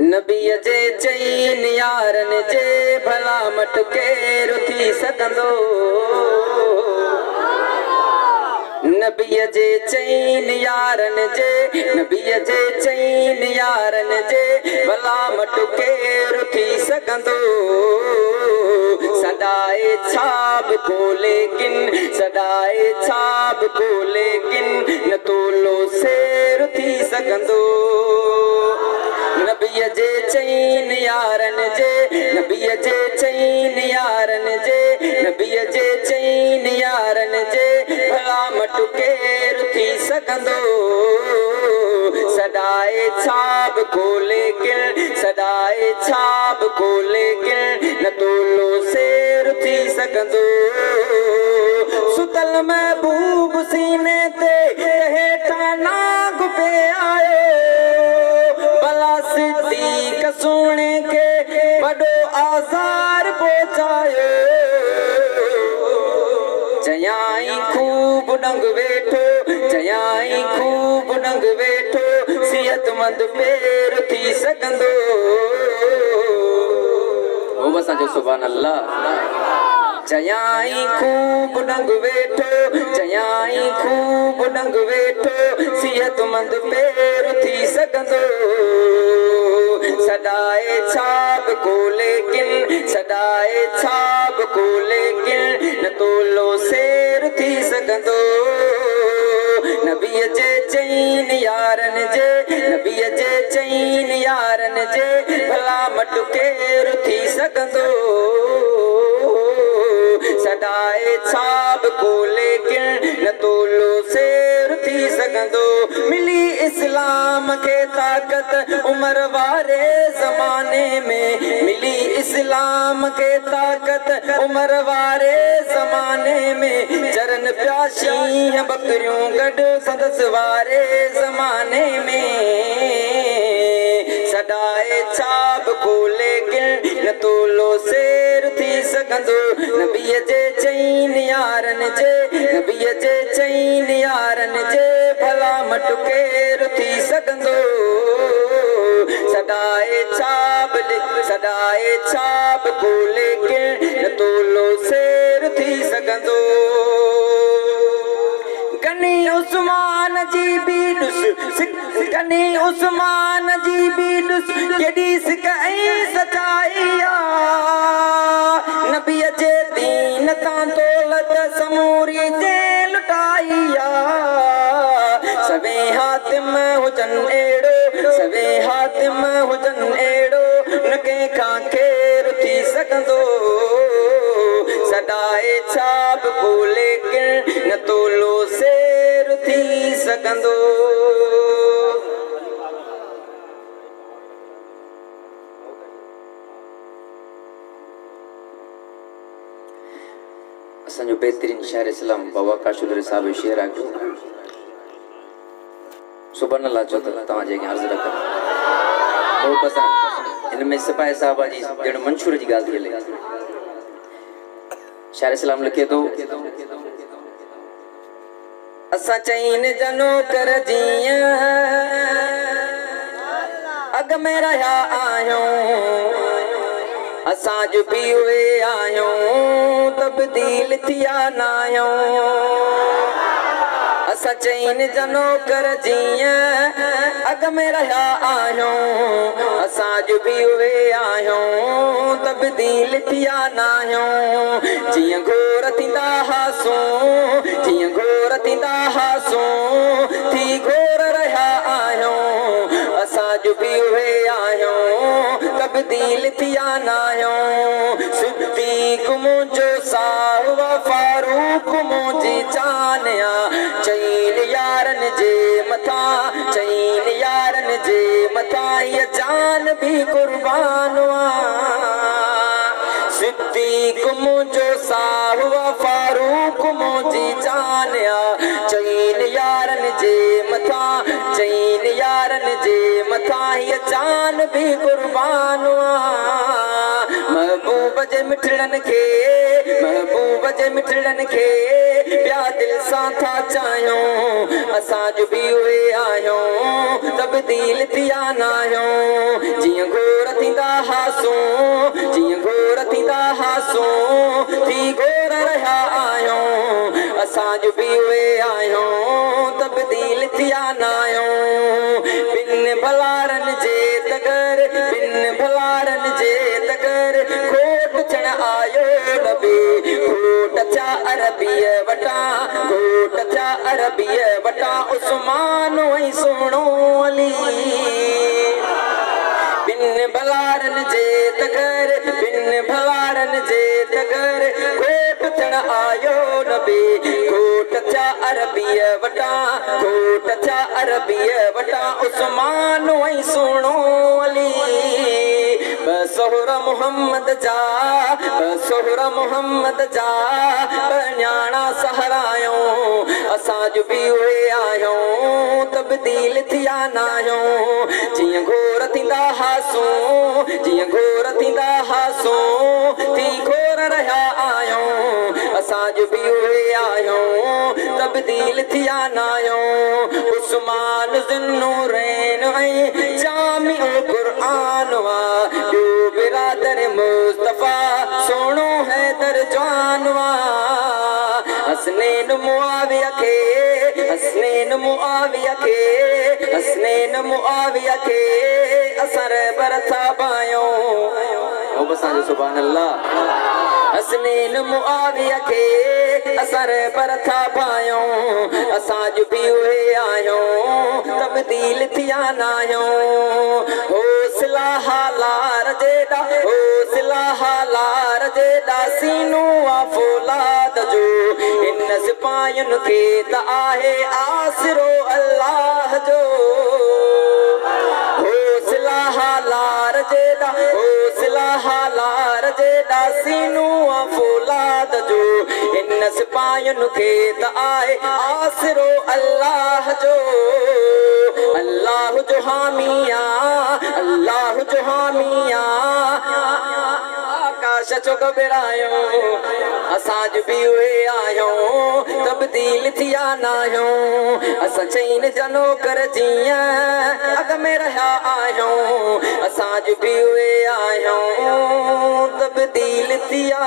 नबीअ जे चईन यारन जे भला मटके रुथी सघंदो। नबीअ जे चईन यारन जे, नबीअ जे चईन यारन जे भला मटके रुथी सघंदो। सदाए छाब को लेकिन, सदाए छाब को लेकिन न तोलो सेर थी सघंदो। नबीअ जे चईन यारन जे, नबीअ जे चईन यारन जे, नबीअ जे चईन यारन जे भला मटके रुथी सघंदो। सदाए छाब को लेकिन, सदाए छाब को लेकिन न तोलो सेर थी सघंदो। सुतल महबूब सीने ते हेठां नाग पे आयो। भला सिद्दीक़ सोने के वॾो आज़ार पहुचायो। चयाई खूब डंग वेठो, चयाई खूब डंग वेठो सिहतमंद पेर थी सघंदो। ओ असांजो सुभान अल्लाह। चयाई खूब डंग वेठो, चयाई खूब डंग वेठो सिहतमंद पेर थी सघंदो। सदाए छाब को लेकिन, सदाए छाब को लेकिन न तोलो सेर थी सघंदो। नबीअ जे चईन यारन जे, नबीअ जे चईन यारन जे भला मटके रुथी सघंदो। सदाए छाब को लेकिन न तोलो सेर थी सघंदो। मिली इस्लाम के ताकत उमर वारे ज़माने में, मिली इस्लाम के ताकत उमर वारे ज़माने में। चरन प्याशी बकरियों गॾु संदस वारे ज़माने में। सदाए छाब को लेकिन न तोलो सेर थी सघंदो। नबीअ जे चईन यारन जे, नबीअ जे चईन यारन जे भला मटके रुथी सघंदो। सदाए छाब, सदाए छाब को लेकिन न तोलो सेर थी सघंदो। गनी उस्मान जी बि ॾुस, गनी उस्मान जी बि ॾुस केॾी सिक ऐं सचाई आ। नबीअ जे दीन तां दौलत समूरी जे लुटाई आ। सवे हातिम हुजन अहिड़ो, सवे हातिम हुजन अहिड़ो न कंहिंखां केर थी सघंदो। सदाए छाब को लेकिन न तोलो सेर थी सघंदो। असांजो बेहतरीन शायर इस्लाम बाबा काशुल साहब शेर आहे। सुभान अल्लाह चो त तव्हांजे अॻियां अर्ज़ु रखो। बहुत पसंद इन में सिपाही साहब जी ॼण मंशूर जी ॻाल्हि थी हले। शायर इस्लाम लिखे थो, असां चईन जनो कर जीअं अॻ में रहिया आहियूं। असां जो बि उहे आहियूं तब्दील थिया न आहियूं। असां चईन जनो कर जीअं अॻ में रहिया आहियूं। असां जो बि उहे आहियूं तब्दील थिया न आहियूं। जीअं घोर थींदा हासूं, जीअं घोर थींदा हासूं थी घोर रहिया आहियूं। असां जो बि उहे आहियूं तब्दील थिया न आहियूं। सिद्दीक़ मुंहिंजो साहब फारूक मुंहिंजी जान आ। चईन यारन जे मथां, चईन यारन जे मथां हीअ जान बि कुर्बान आ। सिद्दीक़ मुंहिंजो साहब फारूक मुंहिंजी जान आ। चईन यारन जे मथां, चईन यारन जे मथां हीअ जान बि कुर्बान आ। महबूब जे मिठड़न खे, महबूब जे मिठड़न खे ॿिया दिल सां था चाहियूं। असां जो बि उहे आहियूं तब्दील थिया न आहियूं। जीअं हासूं थी गोर रहा आहियूं असां जो बि उहे आहियूं तब्दील थिया न आहियूं बिन भलारनि जे तगर बिन भलारनि जे तगर खोट थियण आयो नबी खोट थिया अरबीअ वटां खोट थिया अरबीअ वटां उस्मान ऐं सोणो अली बिन भलारनि जे तगर बिन भलारनि जे तगर खोट थियण आयो नबी खोट थिया अरबीअ वटां खोट थिया अरबीअ वटां उस्मान ऐं सोणो अली बसोहरा मोहम्मद जा बसोहरा मोहम्मद जा न्याणा सहरायूं असां जो बि उहे आहियूं तब्दील थिया न आहियूं जीअं घोर थींदा हासूं जीअं घोर थींदा हासूं थी घोर रहिया आहियूं असां जो बि उहे आहियूं तब्दील थिया न आहियूं उस्मान ज़ुन्नूरैन ऐं जामिउल क़ुरआन वा ॿियो बिरादर मुस्तफ़ा सोणो हैदर जवान वा हसनैन मुआविया खे हसनैन मुआविया खे हसनैन मुआविया खे असर बरथा पायूं ओ बसांजो सुभान अल्लाह हसनैन मुआविया खे असर बरथा पायूं असां जो बि उहे आहियूं तब्दील थिया न आहियूं हौसला हालार जेॾा हौसला हालार जेॾा सीनो आहे फौलाद जो हिन सिपाहियुनि खे त आहे आसिरो अल्लाह जो हौसला हालार जेॾा हौसला हालार जेॾा सीनो आहे फौलाद जो हिन सिपाहियुनि खे त आहे आसिरो अल्लाह जो अल्लाह जो हामिया अल्लाह जो हामिया आकाश जो घबरायूं असां जो बि उहे आहियूं तब्दील थिया न आहियूं असां चईन जा नौकर जीअं अॻ में रहिया आहियूं असां जो बि उहे आहियूं तब्दील थिया